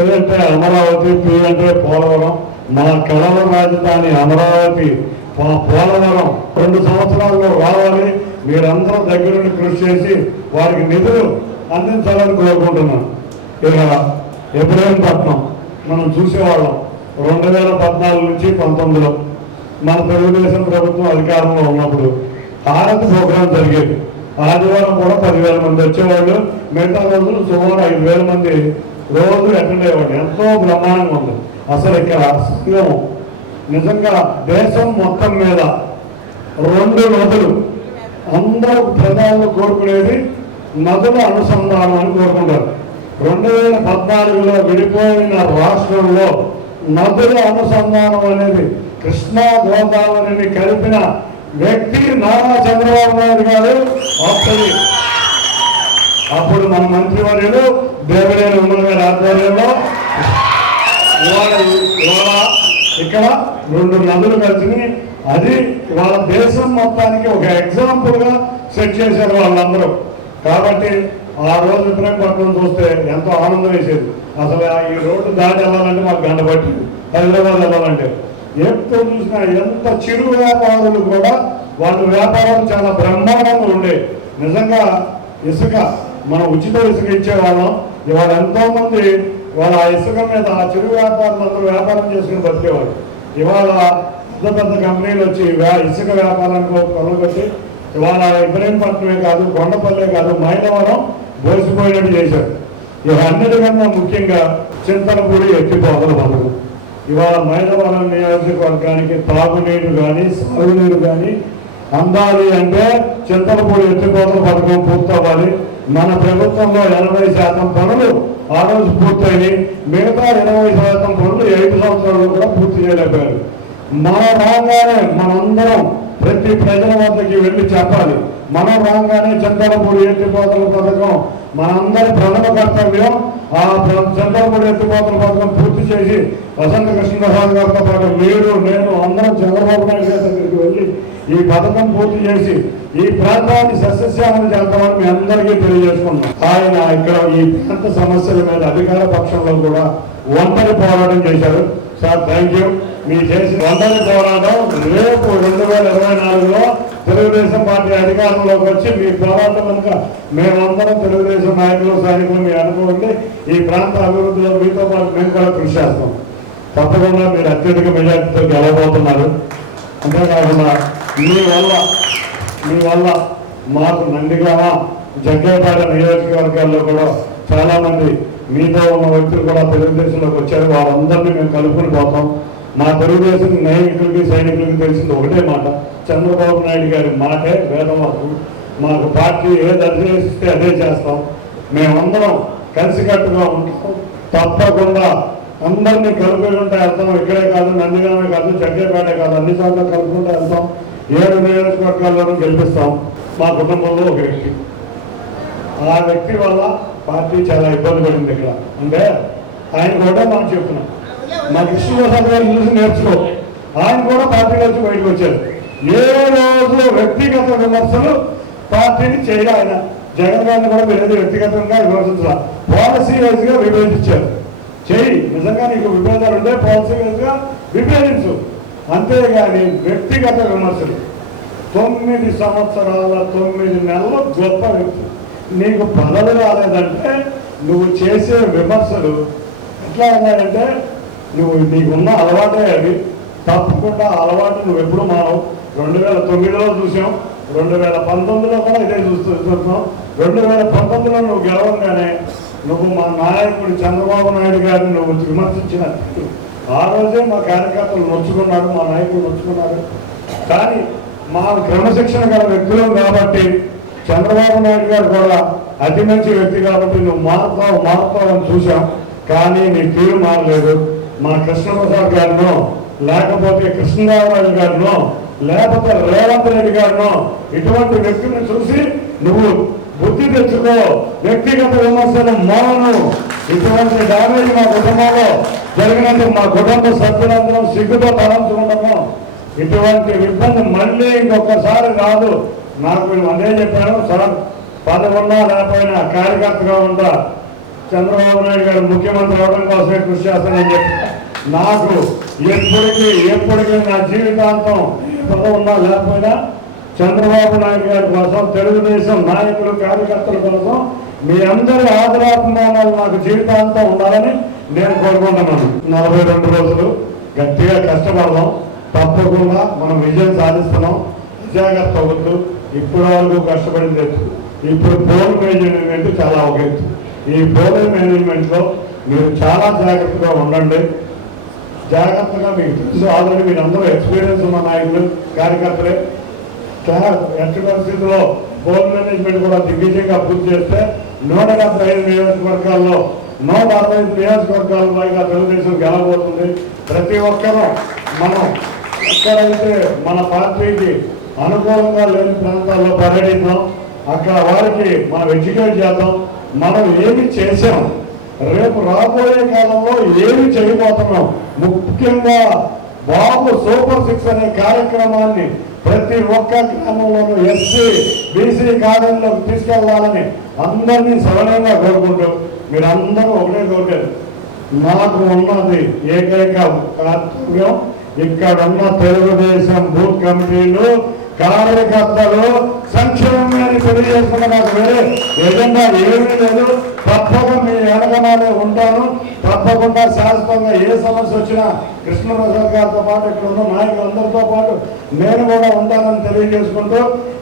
ఏదంటే అమరావతి పి అంటే పోలవరం. మన కళల రాజధాని అమరావతి పోలవరం. రెండు సంవత్సరాల్లో రావాలి మీరందరూ దగ్గరుండి కృషి చేసి వారికి నిధులు అందించాలని కోరుకుంటున్నాను ఇక ఇబ్రహీంపట్నం మనం చూసేవాళ్ళం. రెండు వేల పద్నాలుగు నుంచి పంతొమ్మిదిలో మన తెలుగుదేశం ప్రభుత్వం అధికారంలో ఉన్నప్పుడు హారతి ప్రోగ్రాం జరిగేది. ఆదివారం కూడా పదివేల మంది వచ్చేవాళ్ళు. మిగతా రోజులు సుమారు ఐదు వేల మంది రోజు అటెండ్ అయ్యేవాళ్ళు ఎంతో బ్రహ్మాండంగా ఉంది. అసలు ఇక్కడ సంఘం నిజంగా దేశం మొత్తం మీద రెండు నదులు అందరూ ప్రజలు కోరుకునేది నదుల అనుసంధానం అని కోరుకుంటారు. రెండు వేల పద్నాలుగులో విడిపోయిన రాష్ట్రంలో నదుల అనుసంధానం అనేది కృష్ణా గోదావరిని కలిపిన వ్యక్తి నారా చంద్రబాబు నాయుడు గారు అప్పుడు అప్పుడు మన మంత్రివర్యులు దేవినేని ఉమ్మడి ఆధ్వర్యంలో ఇవాళ ఇవాళ ఇక్కడ రెండు నదులు కలిసి అది ఇవాళ దేశం మొత్తానికి ఒక ఎగ్జాంపుల్గా సెట్ చేశారు వాళ్ళందరూ. కాబట్టి ఆ రోజు విశాఖపట్నం చూస్తే ఎంతో ఆనందం వేసేది. అసలు ఆ ఈ రోడ్డు దాటి వెళ్ళాలంటే మాకు గంట పట్టింది. హైదరాబాద్ వెళ్ళాలంటే. ఎప్పుడు చూసినా ఎంత చిరు వ్యాపారులు కూడా వాళ్ళ వ్యాపారాలు చాలా బ్రహ్మాండంగా ఉండే. నిజంగా ఇసుక మనం ఉచిత ఇసుక ఇచ్చేవాళ్ళం. ఇవాళ ఎంతో మంది వాళ్ళ ఆ ఇసుక మీద ఆ చిరు వ్యాపారం అందరూ వ్యాపారం చేసుకుని బతికేవారు ఇవాళ పెద్ద పెద్ద కంపెనీలు వచ్చి ఇసుక వ్యాపారానికి కొనగొట్టి ఇవాళ ఇబ్రహీంపట్నమే కాదు కొండపల్లె కాదు మైలవరం బోసిపోయినట్టు చేశారు. ఇక ముఖ్యంగా చింతనపూడి ఎత్తిపోతల పథకం ఇవాళ మైలవరం నియోజకవర్గానికి తాగునీరు కానీ సాగునీరు కానీ అందాలి అంటే చింతలపూడి ఎత్తిపోతల పథకం పూర్తవ్వాలి మన ప్రభుత్వంలో ఎనభై శాతం పనులు ఆ రోజు పూర్తయినాయి మిగతా ఇరవై శాతం పనులు ఐదు సంవత్సరాలు కూడా పూర్తి చేయలేకపోయారు. మన రాగానే మనందరం ప్రతి ప్రజల వద్దకి వెళ్ళి చెప్పాలి. మనం రాగానే చింతలపూడి ఎత్తిపోతల పథకం మనందరి ప్రథమ కర్తవ్యం ఆ చంద్రబాబు ఎత్తిపోతల పథకం పూర్తి చేసి వసంత కృష్ణప్రసాద్ గారితో పాటు మీరు నేను అందరం చంద్రబాబు నాయుడు గారి దగ్గరికి వెళ్ళి ఈ పథకం పూర్తి చేసి ఈ ప్రాంతాన్ని సస్యశ్యామం చేద్దామని మీ అందరికీ తెలియజేసుకున్నాం ఆయన ఇక్కడ ఈ ప్రాంత సమస్యల మీద అధికార పక్షంలో కూడా ఒంటరి పోరాటం చేశారు. సార్ థ్యాంక్ యూ మీ చేసిన ఒంటరి పోరాటం రేపు రెండు వేల ఇరవై నాలుగులో తెలుగుదేశం పార్టీ అధికారంలోకి వచ్చి మీ తర్వాత కనుక మేమందరం తెలుగుదేశం నాయకులు సైనికులు మీ అనుకోండి ఈ ప్రాంత అభివృద్ధిలో మీతో పాటు మేము కూడా కృషి చేస్తాం. తప్పకుండా మీరు అత్యధిక మెజార్టీతో గెలవబోతున్నారు. అంతేకాకుండా మీ వల్ల మీ వల్ల మాకు నందిగామ జగ్గేపేట నియోజకవర్గాల్లో కూడా చాలామంది మీతో ఉన్న వ్యక్తులు కూడా తెలుగుదేశంలోకి వచ్చారు. వాళ్ళందరినీ మేము కలుపుకుని పోతాం. మా తెలుగుదేశం నాయకులకి సైనికులకి తెలిసింది ఒకటే మాట. చంద్రబాబు నాయుడు గారి మాటే వేదం మాకు మాకు పార్టీ ఏది అధివేశిస్తే అదే చేస్తాం. మేమందరం కలిసికట్టుగా ఉంటాం. తప్పకుండా అందరినీ కలుపుకుంటే వెళ్తాం. ఇక్కడే కాదు నందిగామే కాదు జగ్గేపేట కాదు అన్ని చోట్ల కలుపుకుంటూ వెళ్తాం. ఏడు నియోజకవర్గాల్లోనూ గెలిపిస్తాం. మా కుటుంబంలో ఒక వ్యక్తి. ఆ వ్యక్తి వల్ల పార్టీ చాలా ఇబ్బంది పడింది ఇక్కడ. అంటే ఆయన కూడా మనం చెప్తున్నాం. మా విష్ణుప్రసాద్ గారు చూసి నేర్చుకో. ఆయన కూడా పార్టీలో వచ్చి బయటకు వచ్చారు ఏ రోజు వ్యక్తిగత విమర్శలు పార్టీని చేయాలి ఆయన. జగన్ గారిని కూడా మీరు వ్యక్తిగతంగా విమర్శించాలి. పాలసీ వైజ్గా విభజించారు చేయి నిజంగా నీకు విభేదాలు ఉంటే పాలసీ వైజ్గా విభేదించు. అంతేగాని వ్యక్తిగత విమర్శలు. తొమ్మిది సంవత్సరాల తొమ్మిది నెలలు గొప్ప వ్యక్తి. నీకు పదవి రాలేదంటే నువ్వు చేసే విమర్శలు ఎట్లా ఉన్నాయంటే నువ్వు నీకున్న అలవాటే అది. తప్పకుండా అలవాటు నువ్వు ఎప్పుడు మానవు రెండు వేల తొమ్మిదిలో చూసాం రెండు వేల పంతొమ్మిదిలో కూడా ఇదే చూస్తూ చూస్తున్నాం. రెండు వేల పంతొమ్మిదిలో నువ్వు గెలవంగానే నువ్వు మా నాయకుడు చంద్రబాబు నాయుడు గారిని నువ్వు విమర్శించిన ఆ రోజే మా కార్యకర్తలు నొచ్చుకున్నారు మా నాయకులు నొచ్చుకున్నారు. కానీ మా క్రమశిక్షణ గల వ్యక్తులం కాబట్టి చంద్రబాబు నాయుడు గారు కూడా అతి మంచి వ్యక్తి కాబట్టి నువ్వు మారుతావు మారుతావు అని చూసాం కానీ నీ తీరు మారలేదు. మా కృష్ణప్రసాద్ గారినో లేకపోతే కృష్ణరావు గారినో లేకపోతే రేవంత్ రెడ్డి గారినో ఇటువంటి వ్యక్తిని చూసి నువ్వు బుద్ధి తెచ్చుకో వ్యక్తిగత విమర్శలు మోను. ఇటువంటి డామేజ్ మా కుటుంబంలో జరిగినందుకు మా కుటుంబ సభ్యులందరం సిగ్గుతో తలంచుకుంటాము ఇటువంటి ఇబ్బంది మళ్ళీ ఇంకొకసారి రాదు. నాకు మేము అదే చెప్పాను సార్ పదవున్నా లేకపోయినా కార్యకర్తగా ఉందా? చంద్రబాబు నాయుడు గారు ముఖ్యమంత్రి అవడం కోసమే కృషి చేస్తానని చెప్పి నాకు ఎప్పటికీ ఎప్పటికీ నా జీవితాంతం ఉన్నా లేకపోయినా చంద్రబాబు నాయుడు గారి కోసం తెలుగుదేశం నాయకులు కార్యకర్తల కోసం మీ అందరి ఆదరాభిమానాలు నాకు జీవితాంతం ఉండాలని నేను కోరుకుంటున్నాను. నలభై రెండు రోజులు గట్టిగా కష్టపడదాం. తప్పకుండా మనం విజయం సాధిస్తున్నాం. జాగ్రత్త అవ్వద్దు ఇప్పటి వరకు కష్టపడింది ఇప్పుడు పోల్ మేనేజ్మెంట్ చాలా ఒక ఎత్తు. ఈ పోల్ మేనేజ్మెంట్లో మీరు చాలా జాగ్రత్తగా ఉండండి. జాగ్రత్తగా మీకు తెలుసు ఆల్రెడీ మీరు అందరూ ఎక్స్పీరియన్స్ ఉన్న నాయకులు కార్యకర్తలే. ఎట్టి పరిస్థితుల్లో పోల్ మేనేజ్మెంట్ కూడా దిగ్విజయంగా పూర్తి చేస్తే నూట డెబ్బై ఐదు నియోజకవర్గాల్లో నూట అరవై ఐదు నియోజకవర్గాల పైగా తెలుగుదేశం గెలబోతుంది ప్రతి ఒక్కరూ మనం ఎక్కడైతే మన పార్టీకి అనుకూలంగా లేని ప్రాంతాల్లో పర్యటిద్దాం అక్కడ వారికి మనం ఎడ్యుకేట్ చేద్దాం. మనం ఏమి చేసాం రేపు రాబోయే కాలంలో ఏమి చేయబోతున్నాం? ముఖ్యంగా బాబు సూపర్ సిక్స్ అనే కార్యక్రమాన్ని ప్రతి ఒక్క గ్రామంలోనూ ఎస్సీ బీసీ కాలంలోకి తీసుకెళ్ళాలని అందరినీ సరళంగా కోరుకుంటూ అందరూ ఒకటే కోరుకోరు నాకు ఉన్నది ఏకైక కర్తవ్యం. ఇక్కడ ఉన్న తెలుగుదేశం బూత్ కమిటీలు కార్యకర్తలు సంక్షేమమే అని తెలియజేసుకున్న నాకు వేరే ఎజెండా ఏమీ లేదు. తప్పకుండా మీ వెనకనాలే ఉంటాను. తప్పకుండా శాశ్వతంగా ఏ సమస్య వచ్చినా కృష్ణప్రసాద్ గారితో పాటు ఇక్కడ ఉన్న నాయకులందరితో పాటు నేను కూడా ఉంటానని తెలియజేసుకుంటూ